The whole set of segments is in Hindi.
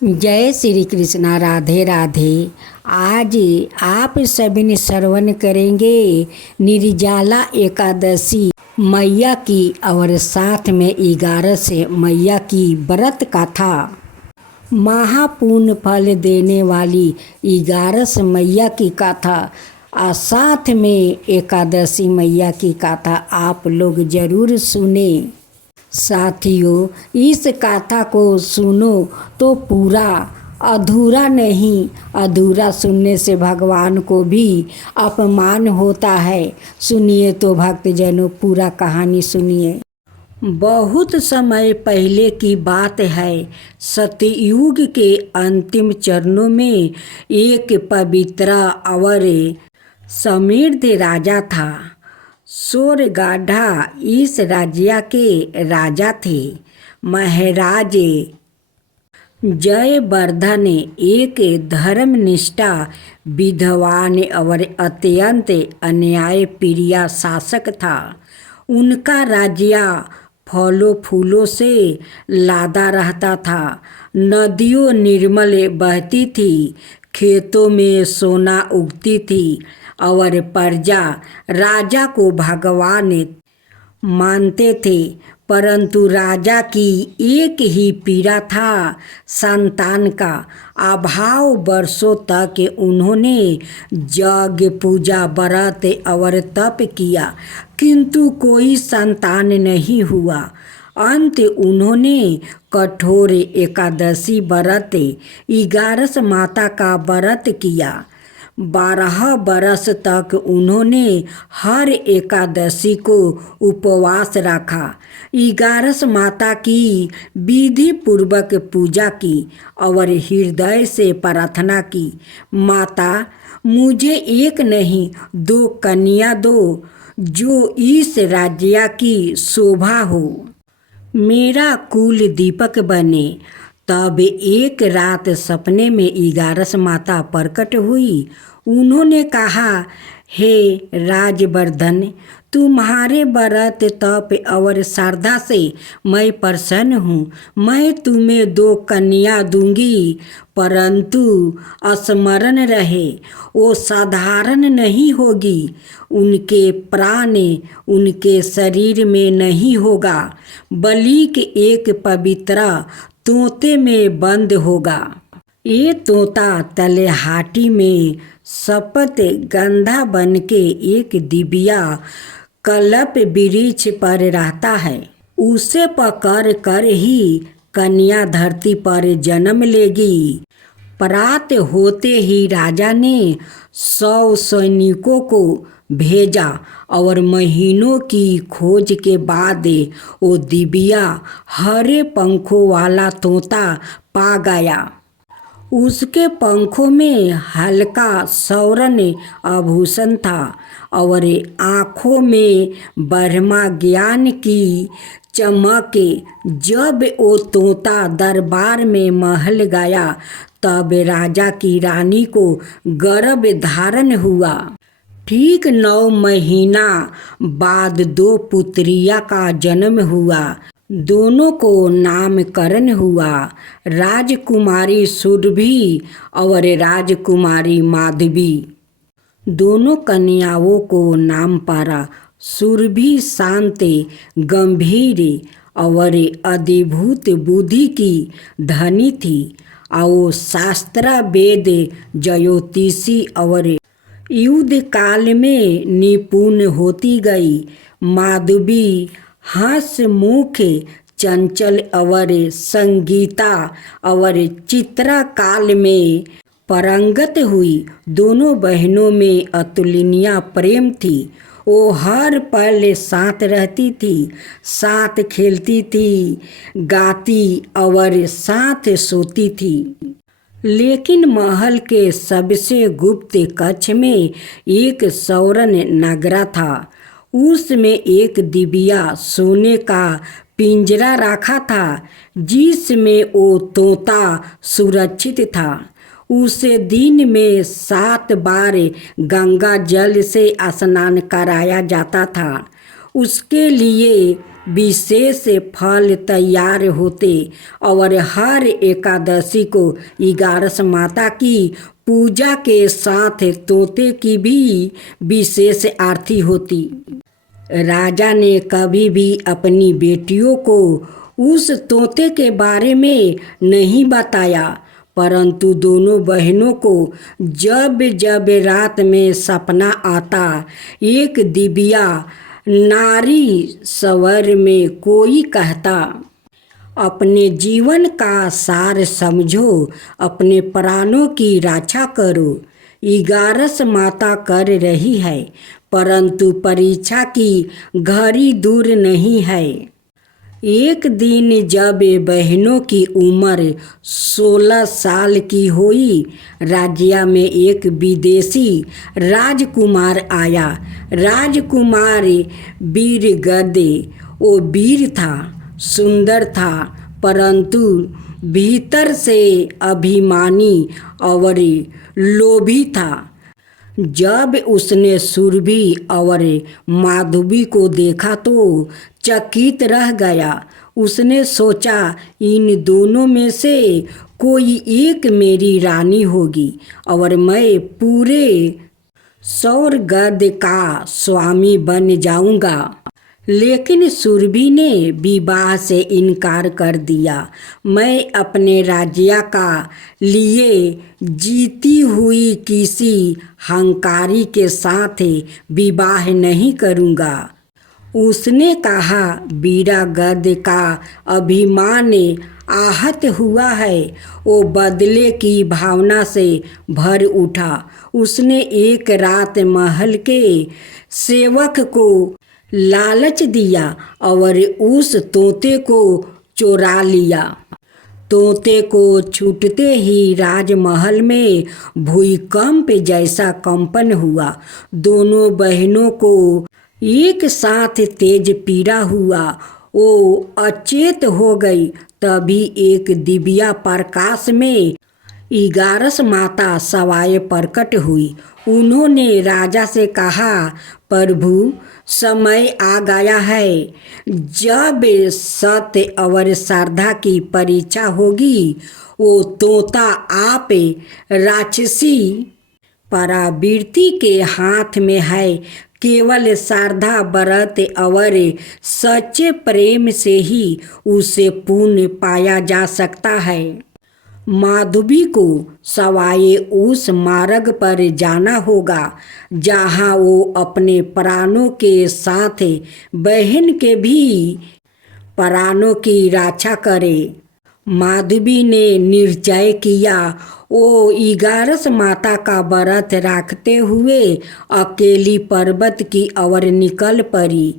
जय श्री कृष्णा। राधे राधे। आज आप सभी ने श्रवण करेंगे निर्जला एकादशी मैया की और साथ में 11 से मैया की व्रत कथा। महापुण्य फल देने वाली 11 मैया की कथा और साथ में एकादशी मैया की कथा आप लोग जरूर सुने। साथियों, इस कथा को सुनो तो पूरा, अधूरा नहीं। अधूरा सुनने से भगवान को भी अपमान होता है। सुनिए तो भक्तजनों, पूरा कहानी सुनिए। बहुत समय पहले की बात है। सतयुग के अंतिम चरणों में एक पवित्र और समृद्ध राजा था। सोरगाढ़ा इस राज्य के राजा थे। महाराज जयवर्धन एक धर्मनिष्ठा, विद्वान और अत्यंत अन्यायप्रिय शासक था। उनका राज्य फलों फूलों से लादा रहता था। नदियों निर्मल बहती थी, खेतों में सोना उगती थी और प्रजा राजा को भगवान मानते थे। परंतु राजा की एक ही पीड़ा था, संतान का अभाव। वर्षों तक उन्होंने यज्ञ पूजा व्रत और तप किया, किंतु कोई संतान नहीं हुआ। अंत उन्होंने कठोर एकादशी व्रत 11 माता का व्रत किया। 12 बरस तक उन्होंने हर एकादशी को उपवास रखा। 11 माता की विधि पूर्वक पूजा की और हृदय से प्रार्थना की, माता मुझे एक नहीं 2 कन्या दो, जो इस राज्य की शोभा हो, मेरा कुल दीपक बने। तब एक रात सपने में 11 माता प्रकट हुई। उन्होंने कहा, हे राजवर्धन, तुम्हारे व्रत तप और श्रद्धा से मैं प्रसन्न हूँ। मैं तुम्हें 2 कन्या दूंगी, परंतु स्मरण रहे वो साधारण नहीं होगी। उनके प्राण उनके शरीर में नहीं होगा, बल्कि एक पवित्र तोते में बंद होगा। ये तोता तलहाटी में शपथ गंधा बन के एक दिव्या कल्प वृक्ष पर रहता है। उसे पकड़ कर ही कन्या धरती पर जन्म लेगी। प्रात होते ही राजा ने 100 सैनिकों को भेजा और महीनों की खोज के बाद वो दिव्या हरे पंखों वाला तोता पा गया। उसके पंखों में हल्का स्वर्ण आभूषण था और आँखों में ब्रह्मा ज्ञान की चमक। जब वो तोता दरबार में महल गया, तब राजा की रानी को गर्भ धारण हुआ। ठीक 9 महीना बाद 2 पुत्रिया का जन्म हुआ। दोनों को नामकरण हुआ, राजकुमारी सुरभि और राजकुमारी माधवी। दोनों कन्याओं को नाम पड़ा। सुरभि शांत, गंभीर और अद्भुत बुद्धि की धनी थी और शास्त्र वेद ज्योतिषी और युद्ध काल में निपुण होती गई। माधवी हंसमुख, चंचल और संगीता और चित्रकाल में पारंगत हुई। दोनों बहनों में अतुलनीय प्रेम थी। वो हर पल साथ रहती थी, साथ खेलती थी, गाती और साथ सोती थी। लेकिन महल के सबसे गुप्त कक्ष में एक स्वर्ण नगरा था। उसमें एक दिव्या सोने का पिंजरा रखा था, जिसमें वो तोता सुरक्षित था। उसे दिन में 7 बार गंगा जल से स्नान कराया जाता था। उसके लिए विशेष फल तैयार होते और हर एकादशी को 11 माता की पूजा के साथ तोते की भी विशेष आरती होती। राजा ने कभी भी अपनी बेटियों को उस तोते के बारे में नहीं बताया, परंतु दोनों बहनों को जब जब रात में सपना आता, एक दिव्या नारी स्वर में कोई कहता, अपने जीवन का सार समझो, अपने प्राणों की रक्षा करो। 11 माता कर रही है, परंतु परीक्षा की घड़ी दूर नहीं है। एक दिन जब बहनों की उम्र 16 साल की हुई, राज्य में एक विदेशी राजकुमार आया। राजकुमार वीरगद्दे, वो वीर था, सुंदर था, परंतु भीतर से अभिमानी और लोभी था। जब उसने सुरभि और माधवी को देखा तो चकित रह गया। उसने सोचा, इन दोनों में से कोई एक मेरी रानी होगी और मैं पूरे स्वर्ग का स्वामी बन जाऊंगा। लेकिन सुरभि ने विवाह से इनकार कर दिया। मैं अपने राज्य का लिए जीती हुई किसी हंकारी के साथ विवाह नहीं करूँगा। उसने कहा, वीरगद्दे का अभिमान आहत हुआ है। वो बदले की भावना से भर उठा। उसने एक रात महल के सेवक को लालच दिया और उस तोते को चुरा लिया। तोते को छूटते ही राजमहल में भूकंप जैसा कंपन हुआ। दोनों बहनों को एक साथ तेज पीड़ा हुआ। वो अचेत हो गई। तभी एक दिव्या प्रकाश में 11 माता सवाए प्रकट हुई। उन्होंने राजा से कहा, प्रभु, समय आ गया है जब सत्य और श्रद्धा की परीक्षा होगी। वो तोता आप राक्षसी परावृत्ति के हाथ में है। केवल श्रद्धा, व्रत और सच्चे प्रेम से ही उसे पुण्य पाया जा सकता है। माधवी को सवाए उस मार्ग पर जाना होगा जहाँ वो अपने प्राणों के साथ बहन के भी प्राणों की रक्षा करे। माधवी ने निश्चय किया। वो 11 माता का व्रत रखते हुए अकेली पर्वत की ओर निकल पड़ी।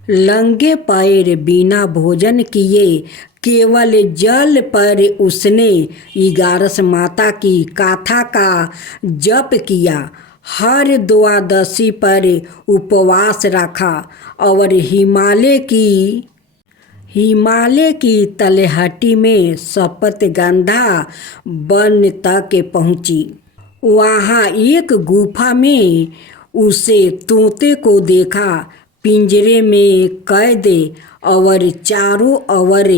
नंगे पैर, बिना भोजन किए, केवल जल पर उसने 11 माता की गाथा का जप किया। हर द्वादशी पर उपवास रखा और हिमालय की तलहटी में सप्तगंधा वन तक पहुंची। वहाँ एक गुफा में उसे तोते को देखा, पिंजरे में कैद और चारों ओर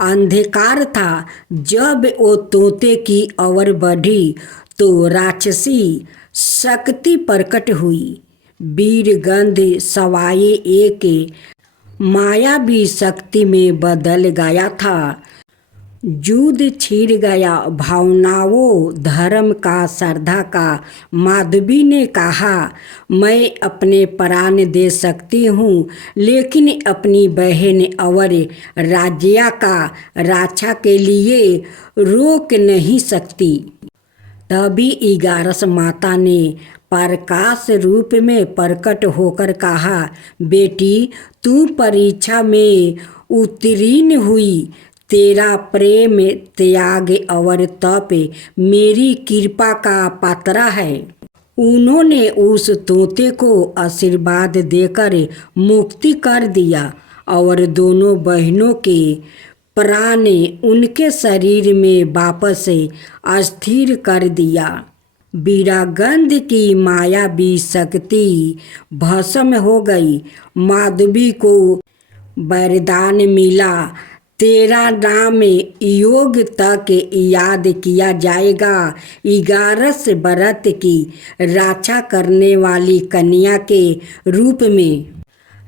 अंधकार था। जब वो तोते की ओर बढ़ी तो राक्षसी शक्ति प्रकट हुई। वीरगद्दे सवाए एक मायावी शक्ति में बदल गया था। युद्ध छिड़ गया, भावनाओं, धर्म का, श्रद्धा का। माधवी ने कहा, मैं अपने प्राण दे सकती हूँ, लेकिन अपनी बहन और राज्य का रक्षा के लिए रोक नहीं सकती। तभी 11 माता ने प्रकाश रूप में प्रकट होकर कहा, बेटी, तू परीक्षा में उत्तीर्ण हुई। तेरा प्रेम, त्याग और तप मेरी कृपा का पात्र है। उन्होंने उस तोते को आशीर्वाद देकर मुक्ति कर दिया और दोनों बहनों के प्राण उनके शरीर में वापस अस्थिर कर दिया। वीरगद्दे की मायावी शक्ति भस्म हो गई। माधवी को वरदान मिला, तेरा नाम योग तक याद किया जाएगा। 11 बरत की रक्षा करने वाली कन्या के रूप में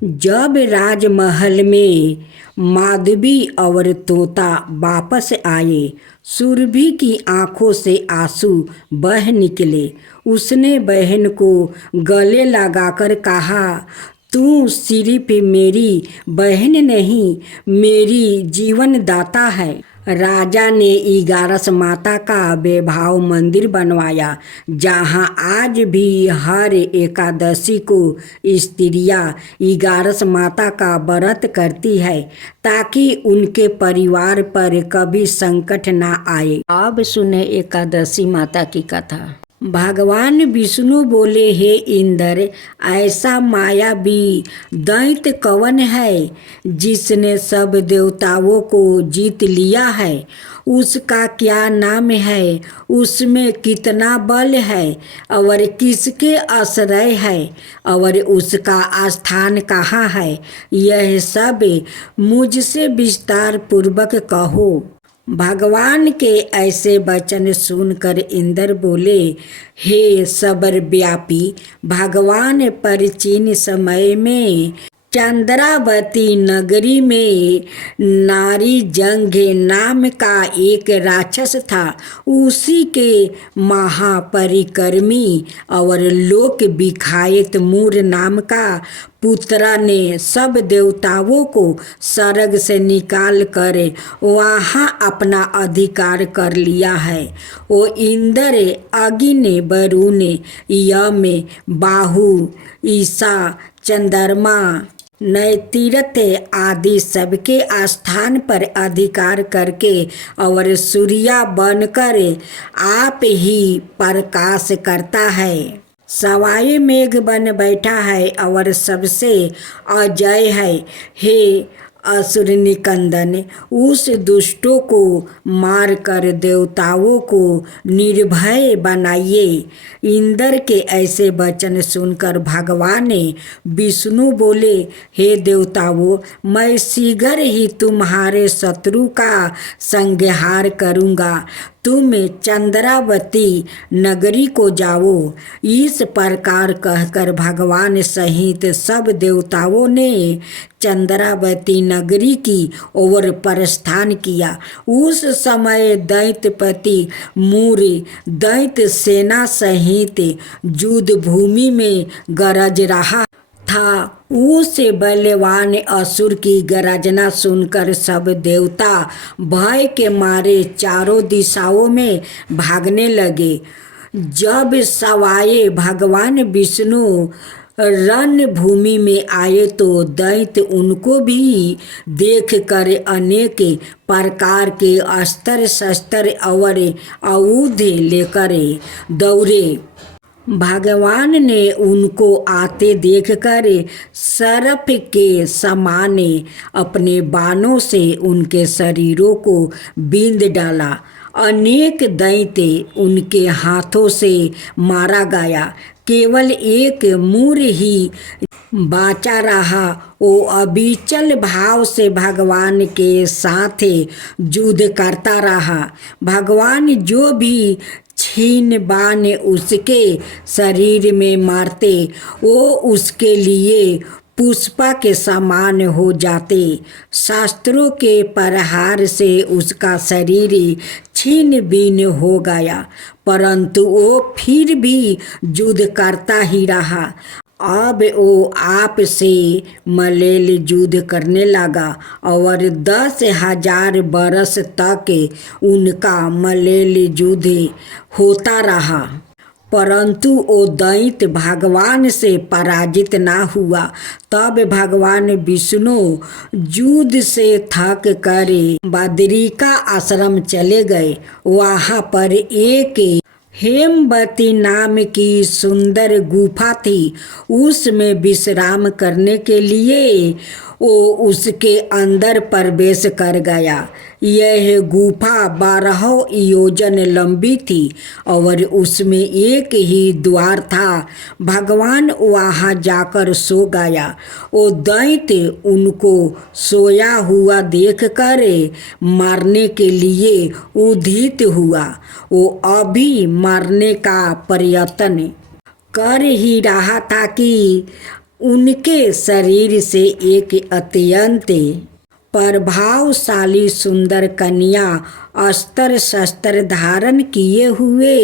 जब राजमहल में माधवी और तोता वापस आए, सुरभि की आंखों से आंसू बह निकले। उसने बहन को गले लगाकर कहा, तू सिर्फ मेरी बहन नहीं, मेरी जीवनदाता है। राजा ने 11 माता का वैभव मंदिर बनवाया, जहाँ आज भी हर एकादशी को स्त्रियाँ 11 माता का व्रत करती है, ताकि उनके परिवार पर कभी संकट ना आए। अब सुने एकादशी माता की कथा। भगवान विष्णु बोले, हे इंद्र, ऐसा मायावी दैत्य कौन है जिसने सब देवताओं को जीत लिया है? उसका क्या नाम है? उसमें कितना बल है और किसके आश्रय है और उसका स्थान कहाँ है? यह सब मुझसे विस्तार पूर्वक कहो। भगवान के ऐसे वचन सुनकर इंद्र बोले, हे सर्वव्यापी भगवान, प्राचीन समय में चंद्रावती नगरी में नारी जंघ नाम का एक राक्षस था। उसी के महापरिक्रमी और लोक विख्यात मूर नाम का पुत्र ने सब देवताओं को स्वर्ग से निकाल कर वहाँ अपना अधिकार कर लिया है। वो इंद्र, अग्नि, वरुण, यम, बाहु, ईशा, चंद्रमा, नैतिरथ आदि सबके स्थान पर अधिकार करके और सूर्य बनकर आप ही प्रकाश करता है। सवाई मेघ बन बैठा है और सबसे अजय है। हे असुर निकंदन, उस दुष्टों को मारकर देवताओं को निर्भय बनाइए। इंद्र के ऐसे वचन सुनकर भगवान विष्णु बोले, हे देवताओं, मैं शीघ्र ही तुम्हारे शत्रु का संहार करूँगा। तुम चंद्रावती नगरी को जाओ। इस प्रकार कहकर भगवान सहित सब देवताओं ने चंद्रावती नगरी की ओर प्रस्थान किया। उस समय दैत्यपति मूर दैत्य सेना सहित युद्ध भूमि में गरज रहा था। उस बलवान असुर की गर्जना सुनकर सब देवता भय के मारे चारों दिशाओं में भागने लगे। जब सवाए भगवान विष्णु रणभूमि में आए तो दैत्य उनको भी देख कर अनेक प्रकार के अस्त्र शस्त्र और आयुध लेकर दौड़े। भगवान ने उनको आते देखकर सर्प के समान अपने बाणों से उनके शरीरों को बींध डाला। अनेक दैत्य उनके हाथों से मारा गया। केवल एक मूर ही बाचा रहा। वो अविचल भाव से भगवान के साथ युद्ध करता रहा। भगवान जो भी छीन बाण उसके शरीर में मारते, वो उसके लिए पुष्पा के समान हो जाते। शास्त्रों के प्रहार से उसका शरीर छीन बीन हो गया, परंतु वो फिर भी युद्ध करता ही रहा। अब वो आप से मल्ल युद्ध करने लगा और 10,000 बरस तक उनका मल्ल युद्ध होता रहा, परंतु वो दैत्य भगवान से पराजित ना हुआ। तब भगवान विष्णु युद्ध से थक कर बद्रिका आश्रम चले गए। वहाँ पर एक हेमवती नाम की सुंदर गुफा थी। उसमें विश्राम करने के लिए वो उसके अंदर प्रवेश कर गया। यह गुफा 12 योजन लंबी थी और उसमें एक ही द्वार था। भगवान वहाँ जाकर सो गया। वो दैत्य उनको सोया हुआ देखकर मारने के लिए उद्यत हुआ। वो अभी मारने का प्रयत्न कर ही रहा था कि उनके शरीर से एक अत्यंत प्रभावशाली सुंदर कन्या अस्त्र शस्त्र धारण किए हुए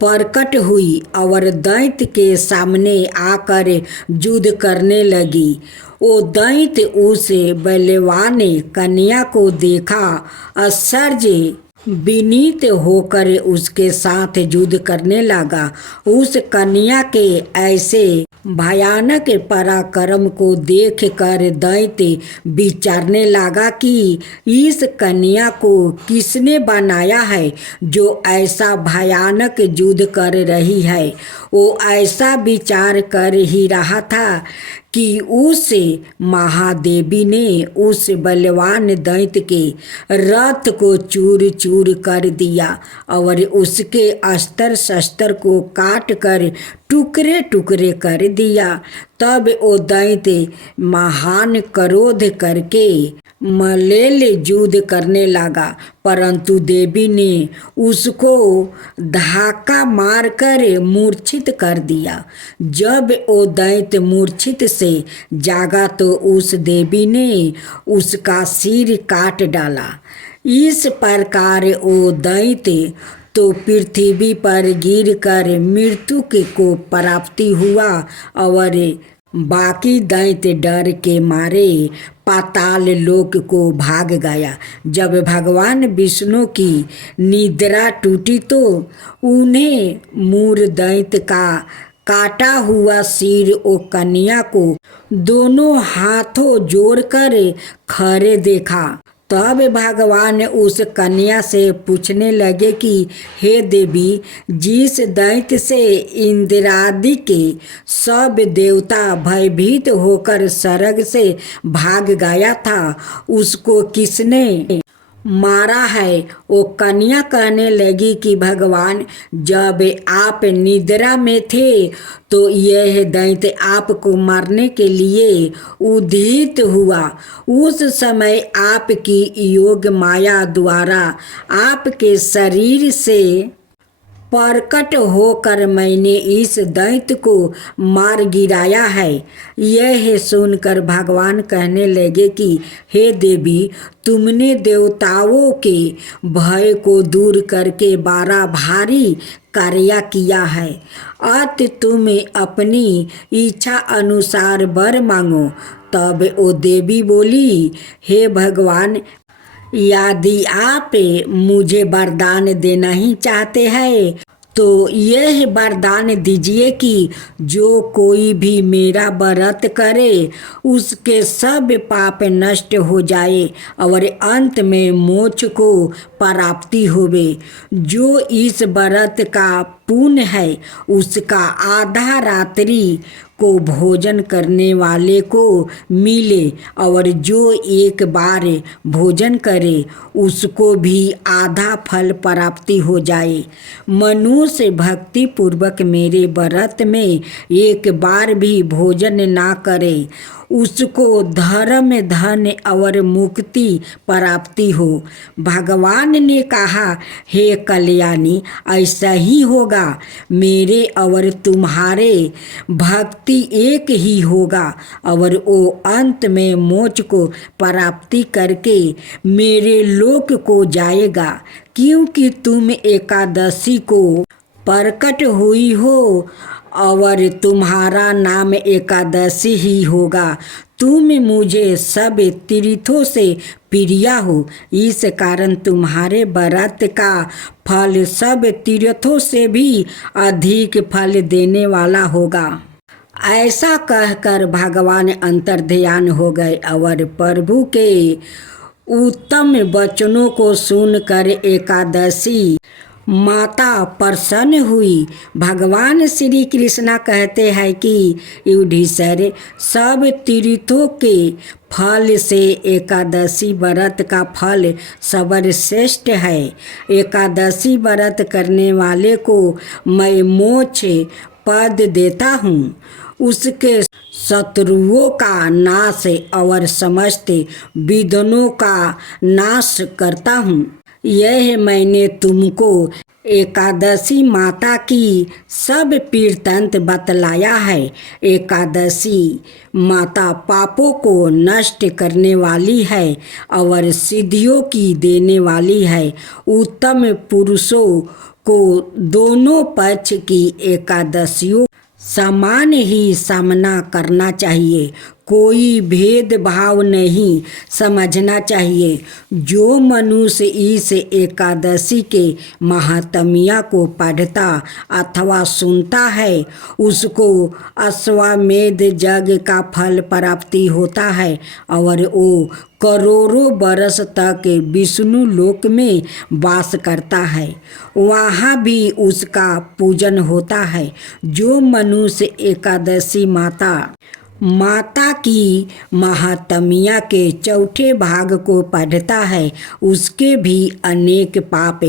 प्रकट हुई और दैत्य के सामने आकर युद्ध करने लगी। वो दैत्य उस बलवान कन्या को देखा, आश्चर्य विनीत होकर उसके साथ युद्ध करने लगा। उस कन्या के ऐसे भयानक पराक्रम को देखकर दैत्य विचारने लगा कि इस कन्या को किसने बनाया है जो ऐसा भयानक युद्ध कर रही है। वो ऐसा विचार कर ही रहा था कि उस महादेवी ने उस बलवान दैत्य के रथ को चूर चूर कर दिया और उसके अस्त्र शस्त्र को काट कर टुकड़े टुकड़े कर दिया। तब वो दैत्य महान क्रोध करके मल्लेल युद्ध करने लगा, परंतु देवी ने उसको धक्का मारकर मूर्छित कर दिया। जब वो दैत्य मूर्छित से जागा तो उस देवी ने उसका सिर काट डाला। इस प्रकार वो दैत्य तो पृथ्वी पर गिरकर मृत्यु को प्राप्ति हुआ और बाकी दैत्य डर के मारे पाताल लोक को भाग गया। जब भगवान विष्णु की निद्रा टूटी तो उन्हें मूर दैत्य का काटा हुआ सिर ओ कन्या को दोनों हाथों जोड़कर खड़े देखा। तब भगवान उस कन्या से पूछने लगे कि हे देवी, जिस दैत्य से इंद्रादि के सब देवता भयभीत होकर स्वर्ग से भाग गया था, उसको किसने मारा है? वो कन्या कहने लगी कि भगवान, जब आप निद्रा में थे तो यह दैत्य आपको मारने के लिए उद्यत हुआ। उस समय आपकी योग माया द्वारा आपके शरीर से प्रकट होकर मैंने इस दैत्य को मार गिराया है। यह सुनकर भगवान कहने लगे कि हे देवी, तुमने देवताओं के भय को दूर करके बड़ा भारी कार्य किया है। अत तुम अपनी इच्छा अनुसार वर मांगो। तब वो देवी बोली, हे भगवान, यदि आप मुझे वरदान देना ही चाहते हैं तो यह वरदान दीजिए कि जो कोई भी मेरा व्रत करे उसके सब पाप नष्ट हो जाए और अंत में मोक्ष को प्राप्ति होवे। जो इस व्रत का पुण्य है उसका आधा रात्रि को भोजन करने वाले को मिले और जो एक बार भोजन करे उसको भी आधा फल प्राप्ति हो जाए। मनुष्य भक्ति पूर्वक मेरे व्रत में एक बार भी भोजन ना करे, उसको धर्म धन और मुक्ति प्राप्ति हो। भगवान ने कहा, हे कल्याणी, ऐसा ही होगा। मेरे और तुम्हारे भक्ति एक ही होगा और वो अंत में मोक्ष को प्राप्ति करके मेरे लोक को जाएगा, क्योंकि तुम एकादशी को प्रकट हुई हो और तुम्हारा नाम एकादशी ही होगा। तुम मुझे सब तीर्थों से प्रिय हो, इस कारण तुम्हारे व्रत का फल सब तीर्थों से भी अधिक फल देने वाला होगा। ऐसा कहकर भगवान अंतर्ध्यान हो गए और प्रभु के उत्तम वचनों को सुनकर एकादशी माता प्रसन्न हुई। भगवान श्री कृष्णा कहते हैं कि युधिष्ठिर, सब तीर्थों के फल से एकादशी व्रत का फल सर्वश्रेष्ठ है। एकादशी व्रत करने वाले को मैं मोक्ष पद देता हूँ, उसके शत्रुओं का नाश और समस्त विघ्नों का नाश करता हूँ। यह मैंने तुमको एकादशी माता की सब वृत्तांत बतलाया है। एकादशी माता पापों को नष्ट करने वाली है और सिद्धियों की देने वाली है। उत्तम पुरुषों को दोनों पक्ष की एकादशियों समान ही सामना करना चाहिए। कोई भेदभाव नहीं समझना चाहिए। जो मनुष्य इस एकादशी के महात्म्य को पढ़ता अथवा सुनता है, उसको अश्वमेध यज्ञ का फल प्राप्ति होता है और वो करोड़ों वर्ष तक विष्णु लोक में वास करता है। वहाँ भी उसका पूजन होता है। जो मनुष्य एकादशी माता की महात्म्य के चौथे भाग को पढ़ता है, उसके भी अनेक पाप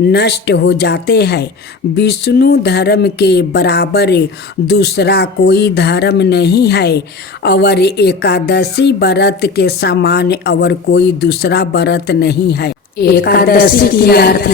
नष्ट हो जाते हैं। विष्णु धर्म के बराबर दूसरा कोई धर्म नहीं है और एकादशी व्रत के समान और कोई दूसरा व्रत नहीं है। एकादशी की अर्थ